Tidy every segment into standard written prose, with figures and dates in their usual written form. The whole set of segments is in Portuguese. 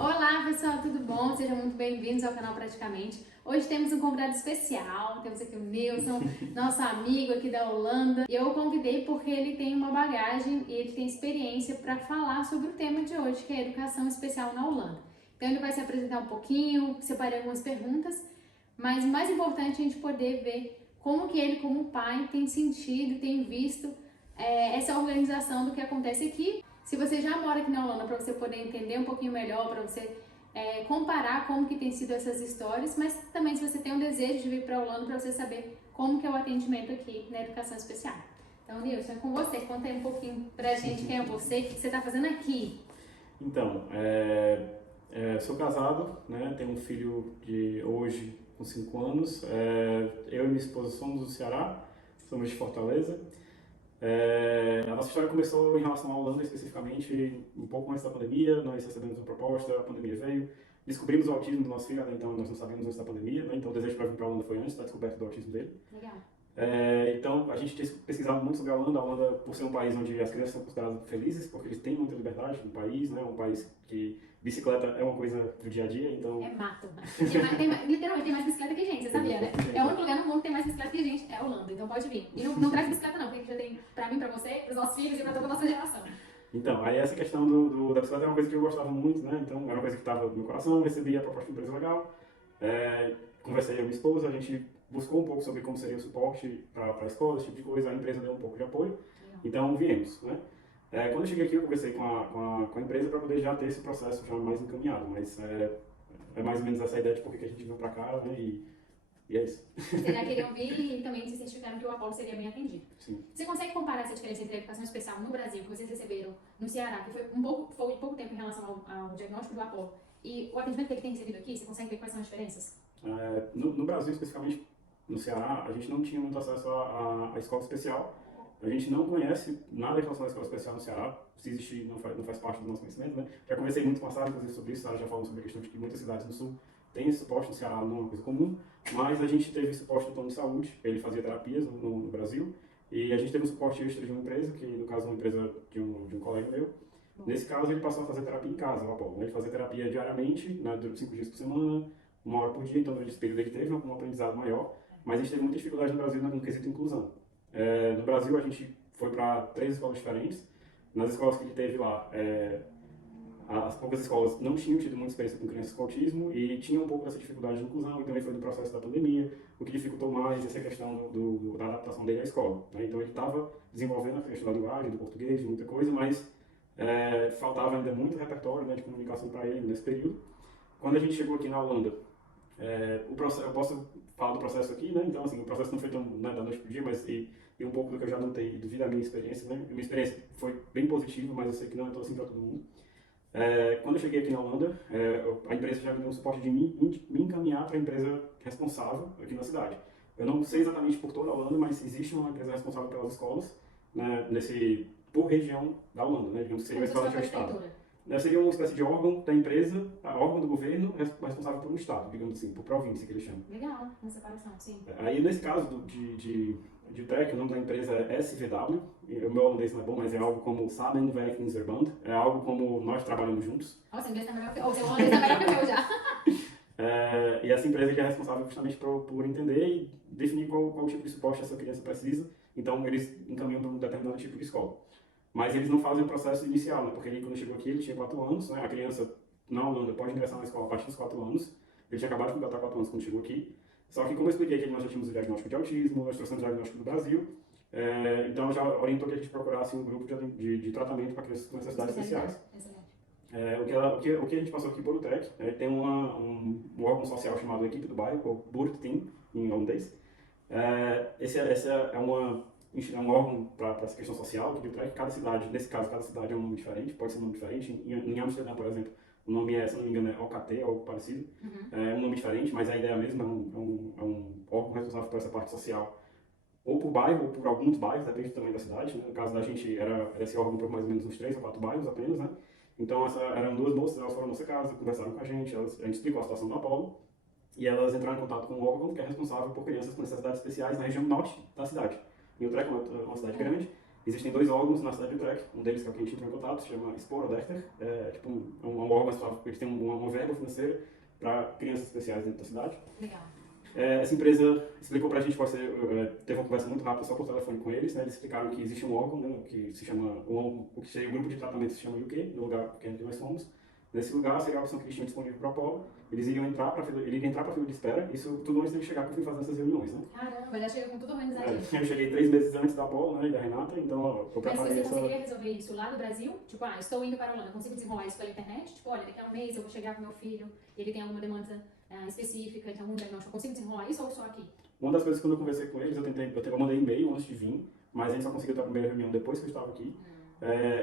Olá pessoal, tudo bom? Sejam muito bem-vindos ao canal Praticamente. Hoje temos um convidado especial, temos aqui o Nilson, nosso amigo aqui da Holanda. Eu o convidei porque ele tem uma bagagem e ele tem experiência para falar sobre o tema de hoje, que é a educação especial na Holanda. Então ele vai se apresentar um pouquinho, separei algumas perguntas, mas o mais importante é a gente poder ver como que ele, como pai, tem sentido, tem visto essa organização do que acontece aqui. Se você já mora aqui na Holanda, para você poder entender um pouquinho melhor, para você comparar como que tem sido essas histórias, mas também se você tem um desejo de vir para a Holanda, para você saber como que é o atendimento aqui na educação especial. Então, Nilson, é com você. Conta aí um pouquinho pra gente quem é você, o que você está fazendo aqui. Então, sou casado, né? Tenho um filho de hoje com 5 anos. Eu e minha esposa somos do Ceará, somos de Fortaleza. A nossa história começou em relação à Holanda especificamente um pouco antes da pandemia. Nós recebemos uma proposta, a pandemia veio. Descobrimos o autismo do nosso filho, até então nós não sabíamos antes da pandemia, né? Então o desejo para vir para a Holanda foi antes da descoberta do autismo dele. Legal. Então a gente tem pesquisado muito sobre a Holanda. A Holanda, por ser um país onde as crianças são consideradas felizes, porque eles têm muita liberdade no país, né? Um país que bicicleta é uma coisa do dia a dia, então... É mato. Literalmente tem mais bicicleta que gente, você sabia, né? É o único lugar no mundo que tem mais bicicleta que gente, é a Holanda. Então pode vir. E não traz bicicleta não, porque a gente já tem pra mim, pra você, pros nossos filhos e pra toda a nossa geração. Então, aí essa questão da bicicleta é uma coisa que eu gostava muito, né? Então era uma coisa que estava no meu coração, recebi a proposta de empresa legal, conversei com a minha esposa, a gente buscou um pouco sobre como seria o suporte para a escola, esse tipo de coisa, a empresa deu um pouco de apoio, então viemos, né? Quando eu cheguei aqui eu conversei com a empresa para poder já ter esse processo já mais encaminhado, mas é mais ou menos essa ideia de por que a gente veio para cá, né? E é isso. Vocês já queriam vir e também se certificaram que o Apolo seria bem atendido. Sim. Você consegue comparar essa diferença entre a educação especial no Brasil, que vocês receberam no Ceará, que foi pouco tempo em relação ao diagnóstico do Apolo, e o atendimento que ele tem recebido aqui? Você consegue ver quais são as diferenças? No Brasil, especificamente no Ceará, a gente não tinha muito acesso à escola especial. A gente não conhece nada em relação à escola especial no Ceará. Se existir, não faz parte do nosso conhecimento, né? Já conversei muito com a Sara, inclusive, sobre isso. A Sara já falou sobre a questão de que muitas cidades no Sul têm esse suporte, no Ceará não é uma coisa comum. Mas a gente teve suporte no plano de saúde. Ele fazia terapias no Brasil. E a gente teve um suporte extra de uma empresa, que no caso é uma empresa de um colega meu. Nesse caso, ele passou a fazer terapia em casa, o Apolo. Ele fazia terapia diariamente, né, 5 dias por semana, 1 hora por dia. Então, durante esse período ele teve um aprendizado maior. Mas a gente teve muita dificuldade no Brasil no quesito inclusão. No Brasil, a gente foi para 3 escolas diferentes. Nas escolas que ele teve lá, as poucas escolas não tinham tido muita experiência com crianças com autismo e tinham um pouco dessa dificuldade de inclusão, e também foi do processo da pandemia, o que dificultou mais essa questão da adaptação dele à escola, né? Então ele estava desenvolvendo a questão da linguagem, do português, de muita coisa, mas faltava ainda muito repertório, né, de comunicação para ele nesse período. Quando a gente chegou aqui na Holanda, o processo, eu posso falar do processo aqui, né? Então, assim, o processo não foi tão, né, da noite pro dia, mas e um pouco do que eu já notei devido à minha experiência, né? Minha experiência foi bem positiva, mas eu sei que não é tão assim para todo mundo. Quando eu cheguei aqui na Holanda, a empresa já me deu um suporte de me encaminhar para a empresa responsável aqui na cidade. Eu não sei exatamente por toda a Holanda, mas existe uma empresa responsável pelas escolas, né, por região da Holanda, né? Digamos que seria uma escola de um estado. Seria uma espécie de órgão da empresa, órgão do governo responsável por um estado, digamos assim, por província que eles chamam. Legal, uma separação, sim. Aí nesse caso de Utrecht, o nome da empresa é SVW, o meu holandês não é bom, mas é algo como Samenwerkingsverband, é algo como nós trabalhamos juntos. Nossa, o inglês tá melhor que o seu holandês tá melhor que o meu já. E essa empresa que é responsável justamente por entender e definir qual tipo de suporte essa criança precisa, então eles encaminham para um determinado tipo de escola. Mas eles não fazem o processo inicial, né? Porque ele, quando chegou aqui, ele tinha 4 anos, né? A criança na Holanda pode ingressar na escola a partir dos 4 anos. Ele tinha acabado de completar 4 anos quando chegou aqui. Só que, como eu expliquei que nós já tínhamos o diagnóstico de autismo, nós trouxemos o diagnóstico do Brasil, então já orientou que a gente procurasse um grupo de tratamento para crianças com necessidades especiais. O que a gente passou aqui por Utrecht, tem um órgão social chamado Equipe do Bairro, ou Buurtteam, em holandês. Esse é um órgão para essa questão social, que Utrecht, cada cidade, nesse caso, cada cidade é um nome diferente, pode ser um nome diferente. Em Amsterdã, por exemplo, o nome se não me engano, é OKT, algo parecido. É um nome diferente, mas a ideia mesmo é um órgão responsável por essa parte social, ou por bairro, ou por alguns bairros, depende do tamanho da cidade, né? No caso da gente, era esse órgão por mais ou menos uns 3 ou 4 bairros apenas, né? Então, eram 2 moças, elas foram à nossa casa, conversaram com a gente explicou a situação do Apolo, e elas entraram em contato com o órgão que é responsável por crianças com necessidades especiais na região norte da cidade. Em Utrecht, uma cidade grande, Existem 2 órgãos na cidade de Utrecht, um deles que é o que a gente entrou em contato, se chama Spoorrechter, é tipo um órgão, eles têm uma verba financeira para crianças especiais dentro da cidade. Legal. Essa empresa explicou pra gente, teve uma conversa muito rápida só por telefone com eles, né? Eles explicaram que existe um órgão, né, que se chama, o que seria o grupo de tratamento se chama UK, no lugar que nós fomos. Nesse lugar seria a opção que eles tinham disponível para o Apolo. Eles iriam entrar para a fila de espera, isso tudo antes de chegar que eu fui fazer essas reuniões, né? Caramba, já chega com tudo organizadinho. Eu cheguei 3 meses antes da Apolo, né, e da Renata, então eu Mas preparei você essa... conseguiria resolver isso lá no Brasil? Tipo, estou indo para a Holanda, consigo desenrolar isso pela internet? Tipo, olha, daqui a um mês eu vou chegar com meu filho, ele tem alguma demanda específica, então algum diagnóstico, eu consigo desenrolar isso ou só aqui? Uma das coisas que quando eu conversei com eles, eu mandei e-mail antes de vir, mas a gente só conseguiu ter a primeira reunião depois que eu estava aqui.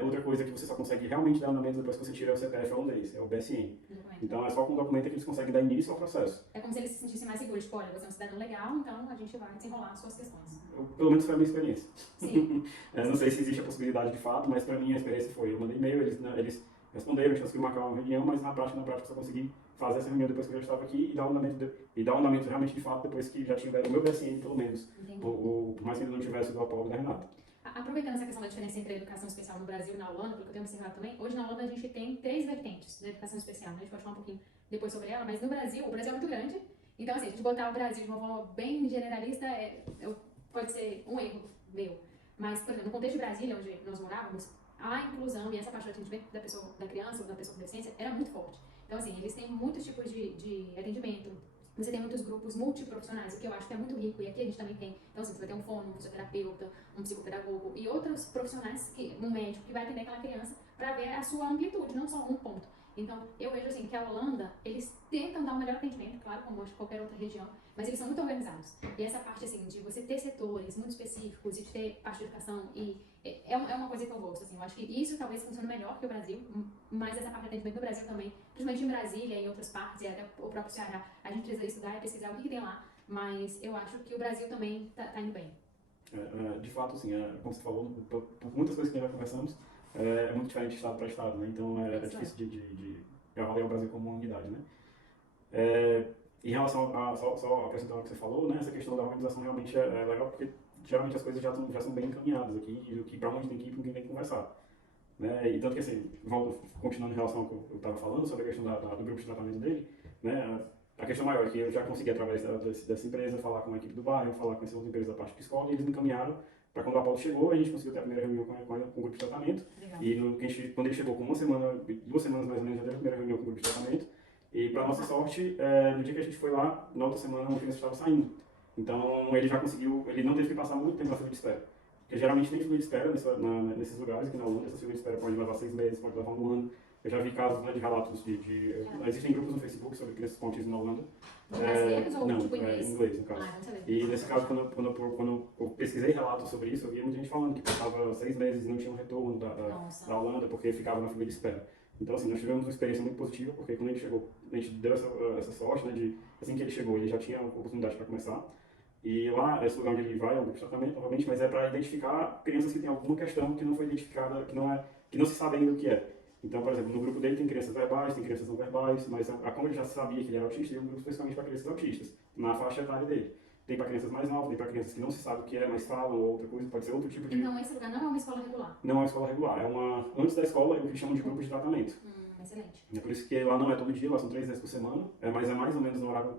Outra coisa que você só consegue realmente dar andamento depois que você tira o CPF holandês, é o BSN. Então é só com o documento que eles conseguem dar início ao processo. É como se eles se sentissem mais seguros, tipo, olha, você é um cidadão legal, então a gente vai desenrolar as suas questões. Pelo menos foi a minha experiência. Sim. Não sei se existe a possibilidade de fato, mas para mim a experiência foi, eu mandei e-mail, eles responderam, a gente conseguiu marcar uma reunião, mas na prática eu só consegui fazer essa reunião depois que eu já estava aqui e dar um andamento realmente de fato depois que já tiver o meu BSN, pelo menos. Por mais que ainda não tivesse o do Apolo e da Renata. Aproveitando essa questão da diferença entre a educação especial no Brasil e na Holanda, porque eu tenho observado também, hoje na Holanda a gente tem 3 vertentes da educação especial, né? A gente pode falar um pouquinho depois sobre ela, mas no Brasil, o Brasil é muito grande, então assim, a gente botar o Brasil de uma forma bem generalista pode ser um erro meu. Mas, por exemplo, no contexto de Brasília, onde nós morávamos, a inclusão e essa parte do atendimento da criança ou da pessoa com deficiência era muito forte. Então, assim, eles têm muitos tipos de atendimento. Você tem muitos grupos multiprofissionais, o que eu acho que é muito rico, e aqui a gente também tem. Então, assim, você vai ter um fono, um fisioterapeuta, um psicopedagogo e outros profissionais, um médico que vai atender aquela criança para ver a sua amplitude, não só um ponto. Então, eu vejo assim que a Holanda, eles tentam dar o melhor atendimento, claro, como acho que qualquer outra região, mas eles são muito organizados. E essa parte assim de você ter setores muito específicos e de ter parte de educação é uma coisa que eu gosto, assim. Eu acho que isso talvez funcione melhor que o Brasil, mas essa parte de atendimento no Brasil também, principalmente em Brasília e em outras partes, e até o próprio Ceará, a gente precisa estudar e pesquisar o que tem lá, mas eu acho que o Brasil também tá indo bem. De fato, assim, como você falou, por muitas coisas que nós já conversamos, é muito diferente de estado para estado, né? Então é difícil de avaliar o Brasil como uma unidade, né? Em relação só acrescentando o que você falou, né? Essa questão da organização realmente é legal porque geralmente as coisas já são bem encaminhadas aqui, e o que para onde tem que ir, com quem tem que conversar. Né? E tanto que assim, continuando em relação ao que eu estava falando sobre a questão do grupo de tratamento dele, né? A questão maior é que eu já consegui, através dessa empresa, falar com a equipe do bairro, falar com essa outra empresa da parte de escola, e eles me encaminharam para quando o Apolo chegou, a gente conseguiu ter a primeira reunião com o grupo de tratamento. Legal. E quando ele chegou com 2 semanas mais ou menos, já teve a primeira reunião com o grupo de tratamento. E para nossa sorte, no dia que a gente foi lá, na outra semana, a criança estava saindo. Então ele já conseguiu, ele não teve que passar muito tempo na fila de espera. Porque geralmente tem fila de espera nesses lugares, aqui na Holanda, essa fila de espera pode levar 6 meses, pode levar 1 ano. Eu já vi casos, né, de relatos existem grupos no Facebook sobre crianças com autismo na Holanda. Brasileiros ou não, tipo inglês? Em inglês, no caso. E nesse caso, quando eu pesquisei relatos sobre isso, eu vi muita gente falando que passava 6 meses e não tinha um retorno da Holanda porque ficava na fila de espera. Então, assim, nós tivemos uma experiência muito positiva, porque quando ele chegou, a gente deu essa sorte, né, assim que ele chegou, ele já tinha a oportunidade para começar. E lá, esse lugar onde ele vai é um grupo de tratamento, novamente, mas é para identificar crianças que têm alguma questão que não foi identificada, que não se sabe ainda o que é. Então, por exemplo, no grupo dele tem crianças verbais, tem crianças não verbais, mas como ele já sabia que ele era autista, ele é um grupo especialmente para crianças autistas, na faixa etária dele. Tem para crianças mais novas, tem para crianças que não se sabe o que é, mas falam, ou outra coisa, pode ser outro tipo de... Então, esse lugar não é uma escola regular? Não é uma escola regular, antes da escola é o que chamam de grupo de tratamento. Excelente. É por isso que lá não é todo dia, lá são 3 vezes por semana, mas é mais ou menos no horário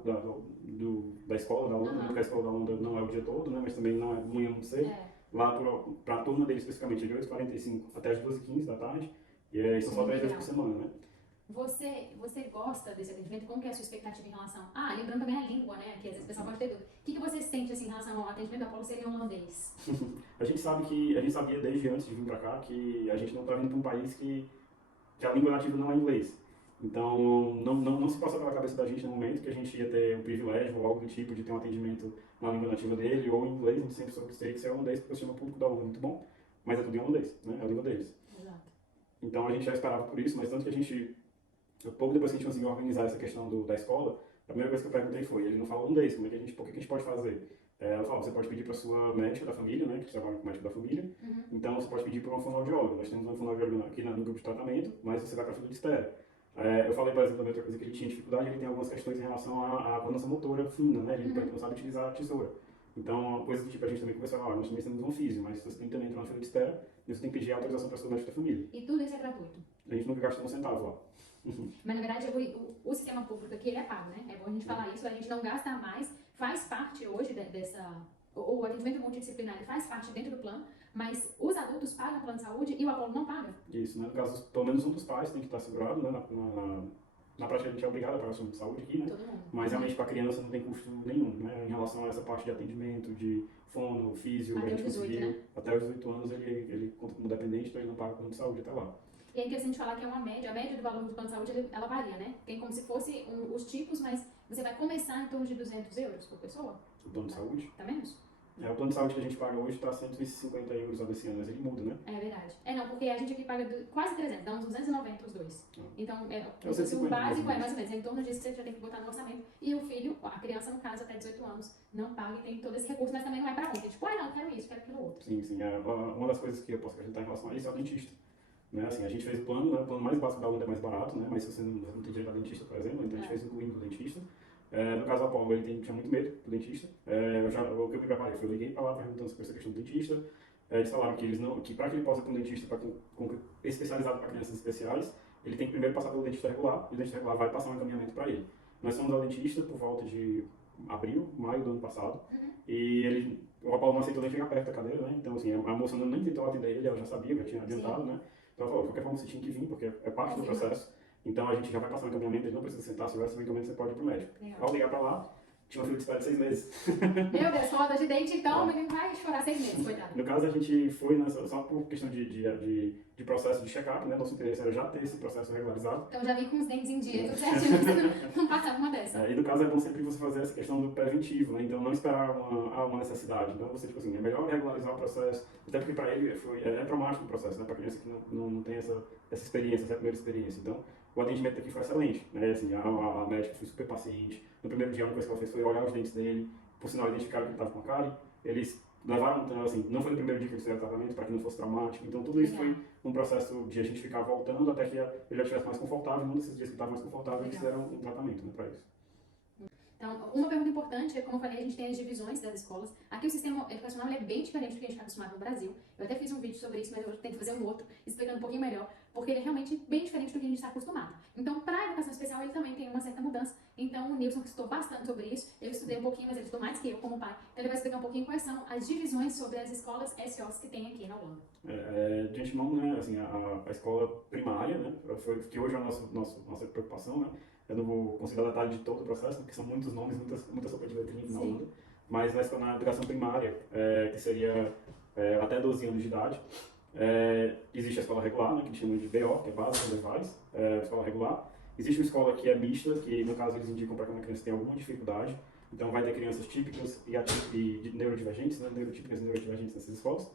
da escola da Holanda, porque a escola da Holanda não é o dia todo, né, mas também não é manhã muito cedo. Lá para a turma dele especificamente é de 8h45 até as 2h15 da tarde, e são só 3 vezes por semana, né? Você gosta desse atendimento? Como que é a sua expectativa em relação... lembrando também a língua, né? Que às vezes o pessoal pode ter dúvida. O que você sente assim, em relação ao atendimento da Apolo ser em holandês? A gente sabia desde antes de vir para cá que a gente não está vindo para um país que a língua nativa não é inglês. Então, não se passa pela cabeça da gente no momento que a gente ia ter o privilégio ou algo do tipo de ter um atendimento na língua nativa dele ou em inglês. A gente sempre soube que teria que ser holandês, porque o sistema público da Holanda é muito bom, mas é tudo em holandês, né? É a língua deles. Exato. Então, a gente já esperava por isso, mas tanto que a gente, pouco depois que a gente conseguiu organizar essa questão da escola, a primeira coisa que eu perguntei foi, ele não fala holandês, por que a gente pode fazer? Ela falou, você pode pedir para a sua médica da família, né, que trabalha com o médico da família, então você pode pedir para uma fonoaudióloga. Nós temos uma fonoaudióloga aqui no grupo de tratamento, mas você vai para a fila de espera. Eu falei, por exemplo, também outra coisa que ele tinha dificuldade, ele tem algumas questões em relação à coordenação motora fina, né, ele não sabe utilizar a tesoura. Então, uma coisa do tipo, a gente também conversava, nós também temos um físio, mas você tem que também entrar na fila de espera e você tem que pedir autorização para o seu médico da família. E tudo isso é gratuito? A gente nunca gasta um centavo lá. Mas, na verdade, o sistema público aqui, ele é pago, né? É bom a gente falar isso, a gente não gasta mais, faz parte hoje dessa... O atendimento multidisciplinar ele faz parte dentro do plano, mas os adultos pagam o plano de saúde e o Apolo não paga. Isso, né? No caso, pelo menos um dos pais tem que estar segurado, né? Na prática, a gente é obrigado a pagar o seguro de saúde aqui, né? Todo mundo. Mas realmente para a criança não tem custo nenhum, né? Em relação a essa parte de atendimento, de fono, físio, Até a gente os 18, conseguiu, né? até os 18 anos ele conta como dependente, então ele não paga o plano de saúde até lá. E é interessante falar que é uma média, a média do valor do plano de saúde ela varia, né? Tem como se fosse os tipos, mas você vai começar em torno de 200 euros por pessoa. O plano de saúde? Tá menos? O plano de saúde que a gente paga hoje está 150 euros desse ano, mas ele muda, né? É verdade. Não, porque a gente aqui paga quase 300, dá uns 290 os dois. Então, o 150 básico mais ou mais ou menos, em torno disso você já tem que botar no orçamento. E o filho, a criança no caso, até 18 anos, não paga e tem todo esse recurso, mas também não é pra ontem. Tipo, não, quero isso, quero aquilo outro. Sim, sim. Uma das coisas que eu posso acrescentar em relação a isso é o dentista. Né? Assim, a gente fez o plano, né? O plano mais básico da Holanda é mais barato, né? Mas se você não tem direito a dentista, por exemplo, então a gente fez incluindo o dentista. No caso do Apolo, ele tinha muito medo do dentista. O que eu me preparei foi, eu liguei para lá perguntando sobre essa questão do dentista. Eles falaram que para que ele possa ir para um dentista especializado para crianças especiais, ele tem que primeiro passar pelo dentista regular, e o dentista regular vai passar um encaminhamento para ele. Nós fomos ao dentista por volta de abril, maio do ano passado, e o Apolo não aceitou nem chegar perto da cadeira, né? Então, assim, a moça nem tentou atender ele, ela já sabia, já tinha adiantado, né? Então ela falou, de qualquer forma você tinha que vir, porque é parte do processo. Então a gente já vai passar o encaminhamento, ele não precisa sentar, se vai receber o encaminhamento você pode ir pro médico. Ao ligar pra lá, tinha uma fila de espera de 6 meses. Meu Deus, falta de dente, então o menino vai chorar 6 meses, coitado. No caso, a gente foi só por questão de processo de check-up, né? Nosso interesse era já ter esse processo regularizado. Então já vim com os dentes em dia, tudo certinho, não passava uma dessa. E no caso é bom sempre você fazer essa questão do preventivo, né? Então não esperar uma necessidade. Então você, tipo assim, é melhor regularizar o processo, até porque para ele é traumático o processo, né? Para criança que não tem essa experiência, essa primeira experiência. Então o atendimento aqui foi excelente, né? Assim, a médica foi super paciente. No primeiro dia, a única coisa que ela fez foi olhar os dentes dele, por sinal identificaram que ele estava com a cárie. Eles levaram, então, assim, não foi no primeiro dia que eles fizeram o tratamento, para que não fosse traumático. Então tudo isso foi um processo de a gente ficar voltando até que ele já estivesse mais confortável. E um desses dias que ele estava mais confortável, eles fizeram um tratamento, né, para isso. Então, uma pergunta importante é, como eu falei, a gente tem as divisões das escolas. Aqui o sistema educacional é bem diferente do que a gente está acostumado no Brasil. Eu até fiz um vídeo sobre isso, mas eu tento fazer um outro, explicando um pouquinho melhor, porque ele é realmente bem diferente do que a gente está acostumado. Então, para a educação especial, ele também tem uma certa mudança. Então, o Nilson estudou bastante sobre isso. Eu estudei um pouquinho, mas ele estudou mais que eu como pai. Então, ele vai explicar um pouquinho quais são as divisões sobre as escolas SOS que tem aqui na Holanda. De antemão, né, assim, a escola primária, né, que hoje é a nossa preocupação, né. Eu não vou considerar detalhe de todo o processo, porque são muitos nomes, muita sopa de letrinha na Holanda. Mas na educação primária, que seria até 12 anos de idade, existe a escola regular, né, que eles chamam de BO, que é Base Device, escola regular. Existe uma escola que é mista, que no caso eles indicam para que uma criança tenha alguma dificuldade. Então vai ter crianças típicas e neurodivergentes, né, neurotípicas e neurodivergentes nessas escolas.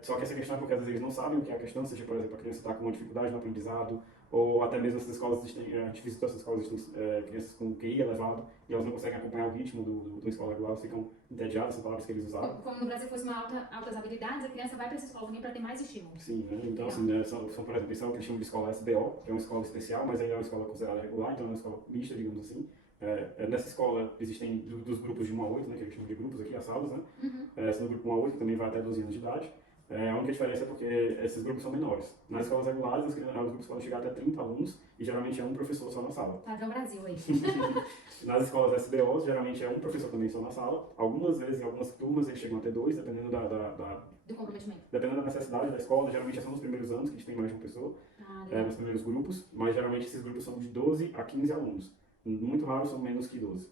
Só que essa questão é porque às vezes eles não sabem o que é a questão, seja, por exemplo, a criança está com uma dificuldade no aprendizado, ou até mesmo essas escolas, a gente visitou essas escolas, existem crianças com QI elevado, e elas não conseguem acompanhar o ritmo da escola regular, elas ficam entediadas, são palavras que eles usaram. Como no Brasil fosse altas habilidades, a criança vai para essa escola também para ter mais estímulo. Sim, né? Então, assim, né, são, por exemplo, isso é o que eles chamam de escola SBO, que é uma escola especial, mas ainda é uma escola considerada regular, então é uma escola mista, digamos assim. Nessa escola existem dos grupos de 1 a 8, né, que a gente chama de grupos aqui, as salas, né? No grupo 1 a 8, que também vai até 12 anos de idade. A única diferença é porque esses grupos são menores. Nas escolas regulares, os grupos podem chegar até 30 alunos e geralmente é um professor só na sala. Padrão Brasil aí. Nas escolas SBOs, geralmente é um professor também só na sala. Algumas vezes, em algumas turmas, eles chegam até 2, dependendo do comprometimento. Dependendo da necessidade da escola. Geralmente são nos primeiros anos que a gente tem mais de uma pessoa, nos primeiros grupos, mas geralmente esses grupos são de 12 a 15 alunos. Muito raros são menos que 12.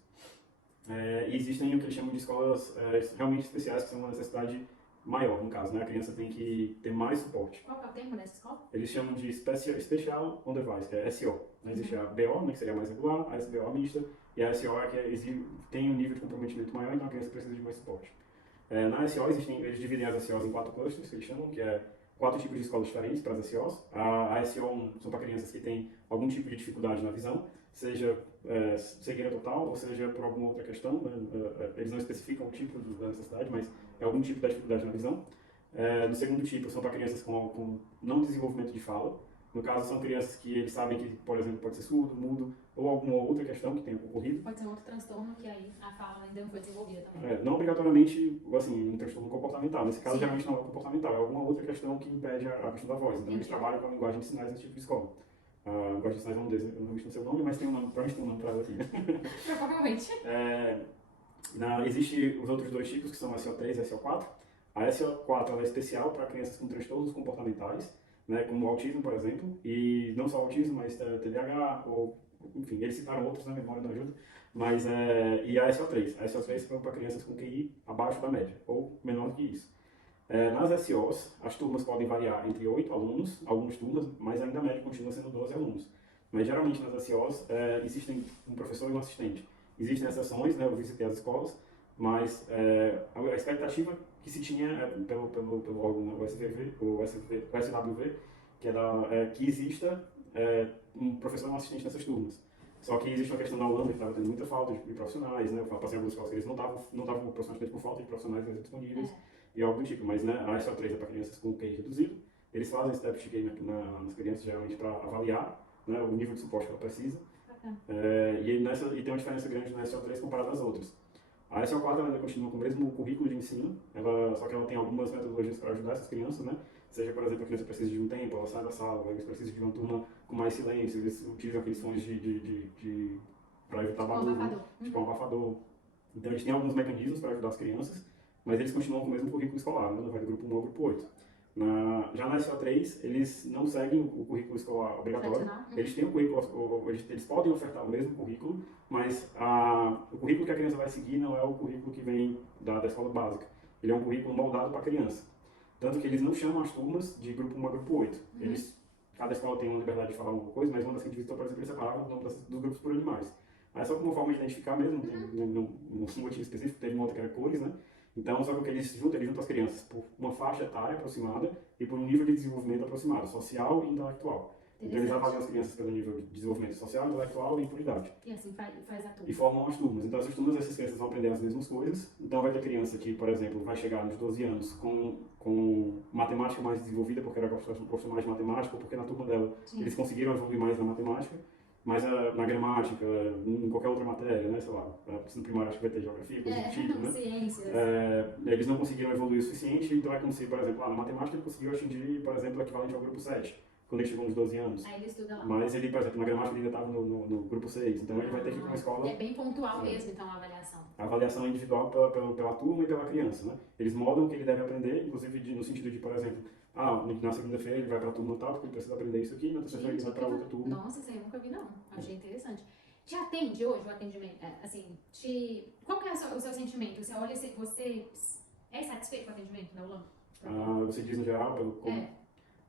E existem o que eles chamam de escolas realmente especiais, que são uma necessidade maior, no caso, né? A criança tem que ter mais suporte. Qual é o termo dessa escola? Eles chamam de Special on Device, que é SO. Né? Existe a BO, né, que seria mais regular, a SBO a mista, e a SO é que tem um nível de comprometimento maior, então a criança precisa de mais suporte. Na SO, eles dividem as SOs em 4 clusters, que eles chamam, que é 4 tipos de escolas diferentes para as SOs. A SO1 são para crianças que têm algum tipo de dificuldade na visão, seja cegueira total, ou seja por alguma outra questão, né? Eles não especificam o tipo da necessidade, mas é algum tipo de dificuldade na visão. No segundo tipo, são para crianças com não desenvolvimento de fala. No caso, são crianças que eles sabem que, por exemplo, pode ser surdo, mudo, ou alguma outra questão que tenha ocorrido. Pode ser um outro transtorno que aí a fala ainda não foi desenvolvida também. Não obrigatoriamente, assim, um transtorno comportamental. Nesse caso, Sim. geralmente não é comportamental, é alguma outra questão que impede a questão da voz. Então, eles trabalham com a linguagem de sinais nesse tipo de escola. A linguagem de sinais, vamos dizer, eu não sei o nome, mas tem um nome, provavelmente tem um nome para ela aqui. Provavelmente. Existem os outros dois tipos, que são a SO3 e a SO4. A SO4 ela é especial para crianças com transtornos comportamentais, né, como o autismo, por exemplo, e não só autismo, mas TDAH, ou, enfim, eles citaram outros, na memória não ajuda, mas, e a SO3. A SO3 é para crianças com QI abaixo da média, ou menor do que isso. Nas SOs, as turmas podem variar entre 8 alunos, algumas turmas, mas ainda a média continua sendo 12 alunos. Mas geralmente nas SOs existem um professor e um assistente. Existem exceções, né, eu visitei as escolas, mas a expectativa que se tinha pelo órgão, né, o SWV, que exista um professor e um assistente nessas turmas. Só que existe uma questão da Holanda que estava tendo muita falta de profissionais, né? Eu passei em algumas escolas que eles não estavam profissionalmente por falta de profissionais disponíveis e algo do tipo. Mas, né, a SO3 é para crianças com QI reduzido. Eles fazem esse teste de QI nas crianças geralmente para avaliar, né, o nível de suporte que ela precisa. E tem uma diferença grande na SO3 comparada às outras. A SO4 ela ainda continua com o mesmo currículo de ensino, só que ela tem algumas metodologias para ajudar essas crianças, né? Seja, por exemplo, a criança precisa de um tempo, ela sai da sala, eles precisam de uma turma com mais silêncio, eles utilizam aqueles fones para evitar barulho, tipo um abafador. Então, eles têm alguns mecanismos para ajudar as crianças, mas eles continuam com o mesmo currículo escolar, né? Vai do grupo 1 ao grupo 8. Já na SO3, eles não seguem o currículo escolar obrigatório. Eles têm o currículo, eles podem ofertar o mesmo currículo, mas o currículo que a criança vai seguir não é o currículo que vem da escola básica. Ele é um currículo moldado para a criança. Tanto que eles não chamam as turmas de grupo 1 a grupo 8. Cada escola tem uma liberdade de falar alguma coisa, mas uma das que a gente visitou, por exemplo, eles separavam o nome dos grupos por animais. Aí só como uma forma de identificar mesmo, não tem um motivo específico, teve uma outra que era cores, né? Então, só que o que eles juntam as crianças por uma faixa etária aproximada e por um nível de desenvolvimento aproximado, social e intelectual. Então, eles avaliam as crianças pelo nível de desenvolvimento social, intelectual e por idade. E assim faz a turma. E formam as turmas. Então, essas turmas, essas crianças vão aprender as mesmas coisas. Então, vai ter criança que, por exemplo, vai chegar nos 12 anos com matemática mais desenvolvida, porque ela gostou mais de matemática, ou porque na turma dela eles conseguiram evoluir mais na matemática. Mas na gramática, em qualquer outra matéria, né, sei lá, no primário acho que vai ter geografia, coisa do tipo, né? Ciências. Eles não conseguiram evoluir o suficiente, então é como se, por exemplo, na matemática ele conseguiu atingir, por exemplo, o equivalente ao grupo 7, quando ele chegou nos 12 anos. Aí ele estuda lá. Mas ele, por exemplo, na gramática ele ainda estava no grupo 6, então ele vai ter que ir para uma escola... É bem pontual mesmo, então, a avaliação. A avaliação é individual pela turma e pela criança, né? Eles moldam o que ele deve aprender, inclusive no sentido de, por exemplo, na segunda-feira ele vai para a turma tal, porque ele precisa aprender isso aqui, na terça-feira ele vai para outra turma. Nossa, isso aí eu nunca vi, não. Achei interessante. Te atende hoje o atendimento? Qual que é o seu sentimento? Você olha e você é satisfeito com o atendimento da Holanda? Você diz no geral,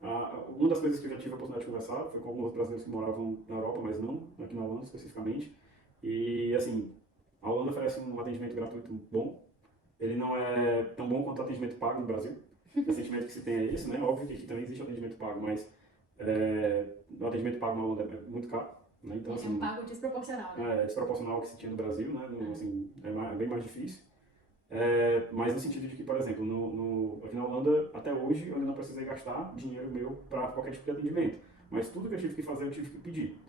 uma das coisas que eu já tive a oportunidade de conversar foi com alguns brasileiros que moravam na Europa, mas não aqui na Holanda especificamente. E, assim, a Holanda oferece um atendimento gratuito bom. Ele não é tão bom quanto o atendimento pago no Brasil. O sentimento que se tem é isso, né? Óbvio que aqui também existe atendimento pago, mas o atendimento pago na Holanda é muito caro. Né? Então, assim, é um pago desproporcional, né? É desproporcional ao que se tinha no Brasil, né? Assim, é bem mais difícil. Mas no sentido de que, por exemplo, aqui na Holanda, até hoje, eu ainda não precisei gastar dinheiro meu para qualquer tipo de atendimento. Mas tudo que eu tive que fazer, eu tive que pedir.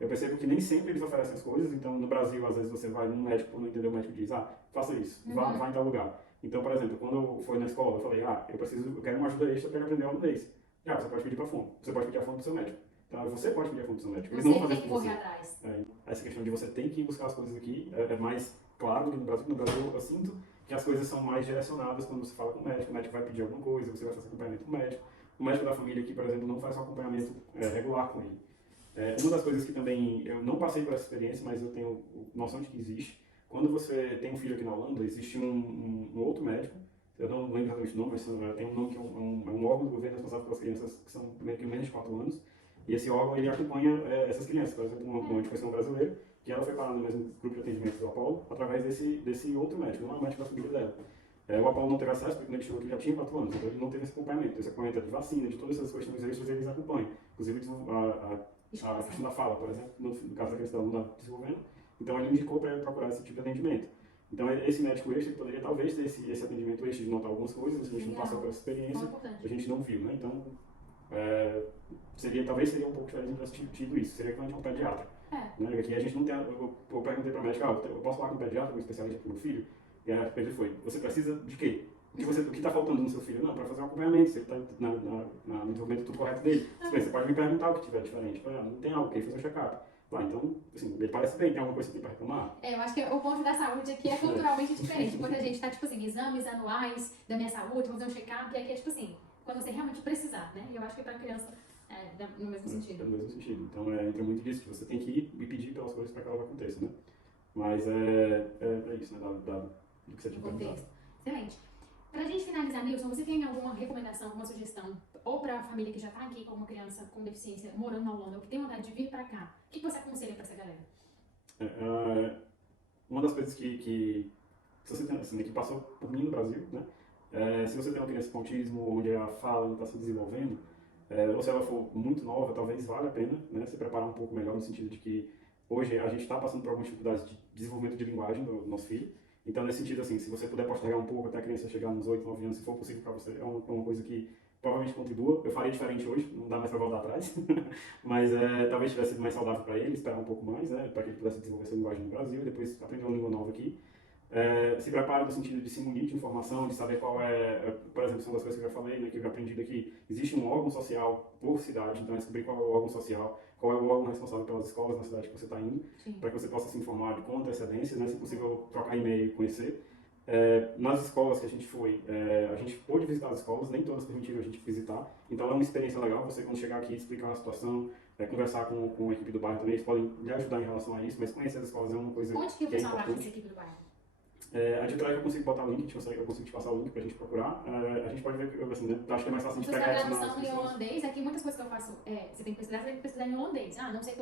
Eu percebo que nem sempre eles oferecem as coisas, então no Brasil, às vezes você vai num médico, não entendeu, o médico diz, faça isso, vá em tal lugar. Então, por exemplo, quando eu fui na escola, eu falei, eu quero uma ajuda extra para aprender holandês. Você pode pedir para a fonte, você pode pedir a fonte do seu médico. Então, você pode pedir a fonte do seu médico. Eles não vão fazer isso com você. Atrás. Essa questão de você tem que ir buscar as coisas aqui é mais claro do que no Brasil. No Brasil, eu sinto que as coisas são mais direcionadas quando você fala com o médico vai pedir alguma coisa, você vai fazer acompanhamento com o médico. O médico da família aqui, por exemplo, não faz um acompanhamento regular com ele. Uma das coisas que também, eu não passei por essa experiência, mas eu tenho noção de que existe. Quando você tem um filho aqui na Holanda, existe um outro médico, eu não lembro exatamente o nome, mas tem um nome que é um órgão do governo responsável pelas crianças que são menos de 4 anos, e esse órgão ele acompanha essas crianças. Por exemplo, uma instituição brasileira, que ela foi parar no mesmo grupo de atendimento do Apollo, através desse outro médico, não é o médico da família dela. O Apollo não teve acesso, porque quando ele chegou aqui já tinha 4 anos, então ele não teve esse acompanhamento. Esse acompanhamento de vacina, de todas essas questões extras, eles acompanham. Inclusive a questão da fala, por exemplo, no caso da criança da Luna desenvolvendo, então ele indicou para ele procurar esse tipo de atendimento. Então esse médico extra poderia talvez ter esse atendimento extra de notar algumas coisas, a gente não passou por essa experiência, a gente não viu, né? Então talvez seria um pouco diferente para tido isso, seria equivalente a um pediatra. Né? Aqui a gente não tem, eu perguntei para a médica, eu posso falar com um pediatra, um especialista para o meu filho? E a resposta foi, você precisa de quê? O que está faltando no seu filho? Não, para fazer um acompanhamento, se ele está no desenvolvimento tudo correto dele. Você pode me perguntar o que tiver diferente. Não tem algo, fazer um check-up. Então, assim, ele parece bem, tem alguma coisa que tem para reclamar? Eu acho que o ponto da saúde aqui é culturalmente diferente. Quando a gente está, tipo assim, exames anuais da minha saúde, fazer um check-up, e aqui é, tipo assim, quando você realmente precisar, né? E eu acho que para criança no mesmo sentido. É no mesmo sentido. Então, entra muito disso, que você tem que ir e pedir pelas coisas para que elas aconteçam, né? Mas é isso, né? Do que você tinha perguntado. Excelente. Pra gente finalizar, Nilson, você tem alguma recomendação, alguma sugestão, ou pra família que já tá aqui com uma criança com deficiência morando na Holanda, ou que tem vontade de vir pra cá? O que você aconselha pra essa galera? Uma das coisas que se você tem, assim, que passou por mim no Brasil, né? Se você tem uma criança com autismo, onde a fala não está se desenvolvendo, ou se ela for muito nova, talvez valha a pena, né, se preparar um pouco melhor, no sentido de que hoje a gente está passando por algumas dificuldades de desenvolvimento de linguagem do nosso filho. Então, nesse sentido, assim, se você puder postergar um pouco até a criança chegar nos 8, 9 anos, se for possível para você, é uma coisa que provavelmente contribua. Eu faria diferente hoje, não dá mais para voltar atrás, mas talvez tivesse sido mais saudável para ele, esperar um pouco mais, né, para que ele pudesse desenvolver sua linguagem no Brasil e depois aprender uma língua nova aqui. Se prepara no sentido de se munir de informação, de saber qual por exemplo, são das coisas que eu já falei, né, que eu já aprendi daqui. Existe um órgão social por cidade, então descobrir qual é o órgão social, qual é o órgão responsável pelas escolas na cidade que você está indo, para que você possa se informar com antecedência, né, se possível trocar e-mail e conhecer. Nas escolas que a gente foi, a gente pôde visitar as escolas, nem todas permitiram a gente visitar, então é uma experiência legal você quando chegar aqui explicar a situação, conversar com a equipe do bairro também, eles podem lhe ajudar em relação a isso, mas conhecer as escolas é uma coisa Onde que o é pessoal vai importante. essa equipe do bairro? A de trás eu consigo botar o link, eu consigo te passar o link pra gente procurar. A gente pode ver, assim, né? Acho que é mais fácil a gente pegar a tradução em holandês, aqui muitas coisas que eu faço, você tem que pesquisar em holandês. Não sei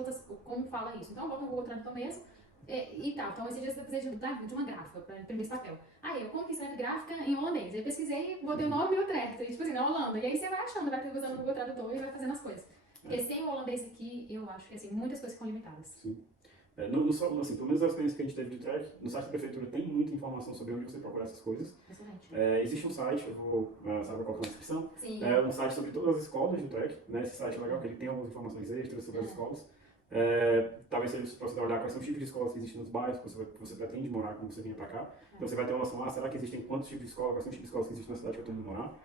como fala isso. Então, bota no Google Tradutor mesmo e tal. Então, esses dias eu precisei de uma gráfica pra imprimir esse papel. Aí, como que escreve gráfica em holandês? Eu pesquisei, botei o nome e o treco, tipo assim, na Holanda. E aí você vai achando, vai usando o Google Tradutor e vai fazendo as coisas. Porque sem o holandês aqui, eu acho que, assim, muitas coisas ficam limitadas. Sim. Assim, pelo menos a experiência que a gente teve de Utrecht, no site da prefeitura tem muita informação sobre onde você procurar essas coisas. Existe um site, eu vou colocar na descrição, um site sobre todas as escolas de Utrecht, né? Esse site é legal, porque ele tem algumas informações extras sobre as escolas. Talvez seja para você olhar quais são os tipos de escolas que existem nos bairros que você pretende morar quando você vier para cá. Então você vai ter uma noção, será que existem quantos tipos de escola, quais são os tipos de escolas que existem na cidade que eu pretendo morar.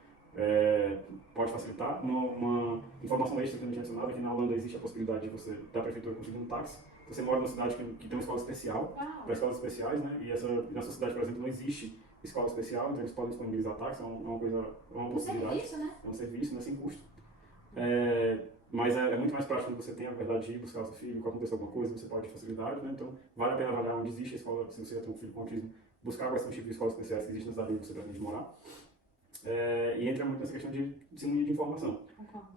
Pode facilitar. Uma informação extra que eu não tinha adicionado é que na Holanda existe a possibilidade de você, da prefeitura, conseguir um táxi. Você mora numa cidade que tem uma escola especial, para escolas especiais, né? E na sua cidade, por exemplo, não existe escola especial, então eles podem disponibilizar táxi, é uma possibilidade. Serviço, né? É um serviço, né? Sem custo. Mas é muito mais prático quando você tem a verdade de ir buscar o seu filho, quando acontecer alguma coisa, você pode ter facilidade, né? Então, vale a pena avaliar onde existe a escola, se você já tem um filho com autismo, buscar quais são os tipos de escolas especiais que existem na cidade onde você pretende morar. E entra muito nessa questão de se munir de informação.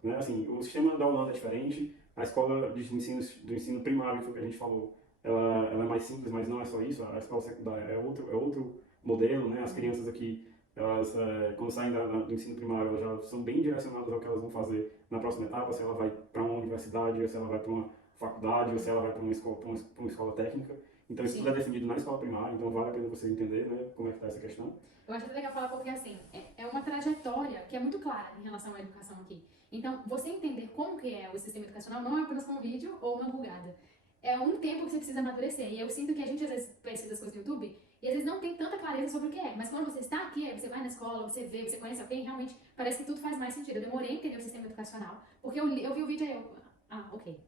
Né? Assim, o sistema da Holanda é diferente, a escola do ensino primário, que foi o que a gente falou, ela é mais simples, mas não é só isso, a escola secundária é outro modelo, né? As crianças aqui, elas, quando saem do ensino primário, elas já são bem direcionadas ao que elas vão fazer na próxima etapa, se ela vai para uma universidade, ou se ela vai para uma faculdade, ou se ela vai para uma escola técnica. Então isso tudo é definido na escola primária, então vale a pena você entender, né, como é que está essa questão. Eu acho legal falar porque, assim, é uma trajetória que é muito clara em relação à educação aqui. Então, você entender como que é o sistema educacional não é apenas com um vídeo ou uma bugada. É um tempo que você precisa amadurecer. E eu sinto que a gente, às vezes, pesquisa as coisas no YouTube e, às vezes, não tem tanta clareza sobre o que é. Mas quando você está aqui, aí você vai na escola, você vê, você conhece alguém, realmente parece que tudo faz mais sentido. Eu demorei a entender o sistema educacional, porque eu vi o vídeo e ok.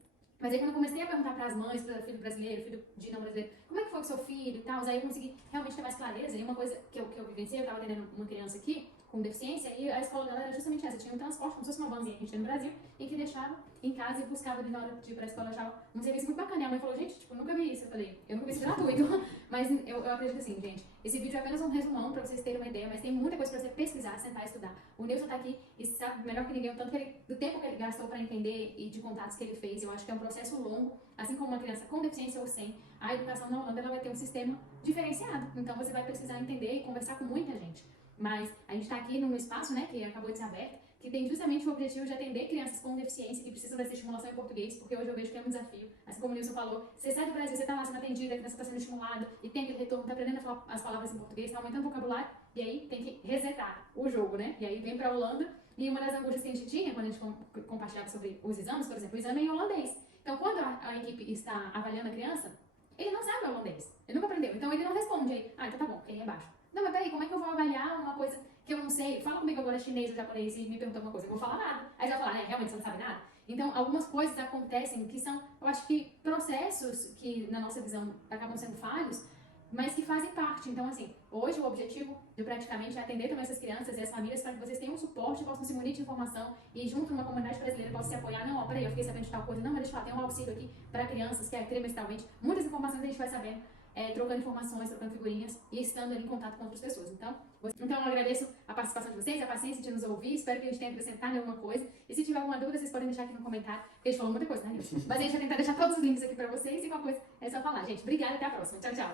Mas aí quando eu comecei a perguntar para as mães, para filho brasileiro, filho de não brasileiro, como é que foi com seu filho e tal, aí eu consegui realmente ter mais clareza. E uma coisa que eu vivenciei, eu estava atendendo uma criança aqui com deficiência e a escola dela era justamente essa, tinha um transporte, como se fosse uma vanzinha que a gente tem no Brasil, em que deixava em casa e buscava ele na hora de ir para a escola, achava um serviço muito bacana. E a mãe falou, gente, tipo, eu nunca vi isso. Eu falei, eu nunca vi isso gratuito. Mas eu acredito assim, gente, esse vídeo é apenas um resumão para vocês terem uma ideia, mas tem muita coisa para você pesquisar, sentar e estudar. O Nilson tá aqui e sabe melhor que ninguém o tanto do tempo que ele gastou para entender e de contatos que ele fez. Eu acho que é um processo longo, assim como uma criança com deficiência ou sem, a educação na Holanda ela vai ter um sistema diferenciado. Então você vai precisar entender e conversar com muita gente. Mas a gente está aqui num espaço, né, que acabou de ser aberto, que tem justamente o objetivo de atender crianças com deficiência que precisam dessa estimulação em português, porque hoje eu vejo que é um desafio. Assim como o Nilson falou, você sai do Brasil, você está lá sendo atendida, a criança está sendo estimulada e tem aquele retorno, está aprendendo a falar as palavras em português, está aumentando o vocabulário, e aí tem que resetar o jogo, né? E aí vem para a Holanda, E uma das angústias que a gente tinha quando a gente compartilhava sobre os exames, por exemplo, o exame é em holandês. Então, quando a equipe está avaliando a criança, ele não sabe o holandês, ele nunca aprendeu, então ele não responde aí, então tá bom, aí embaixo. Não, mas peraí, como é que eu vou avaliar uma coisa que eu não sei? Fala comigo agora chinês ou japonês e me pergunta alguma coisa, eu vou falar nada. Aí você vai falar, realmente você não sabe nada? Então, algumas coisas acontecem que são, eu acho que processos que, na nossa visão, acabam sendo falhos, mas que fazem parte. Então, assim, hoje o objetivo de praticamente é atender também essas crianças e as famílias para que vocês tenham um suporte, possam se munir de informação e junto numa comunidade brasileira possam se apoiar. Não, ó, peraí, eu fiquei sabendo de tal coisa. Não, mas deixa eu falar, tem um auxílio aqui para crianças que é trimestralmente. Muitas informações a gente vai sabendo, trocando informações, trocando figurinhas e estando ali em contato com outras pessoas. Então eu agradeço a participação de vocês, a paciência de nos ouvir. Espero que a gente tenha acrescentado alguma coisa. E se tiver alguma dúvida, vocês podem deixar aqui no comentário, porque a gente falou muita coisa, né, Nilson? Mas a gente vai tentar deixar todos os links aqui para vocês e qualquer coisa é só falar. Gente, obrigada, até a próxima. Tchau, tchau.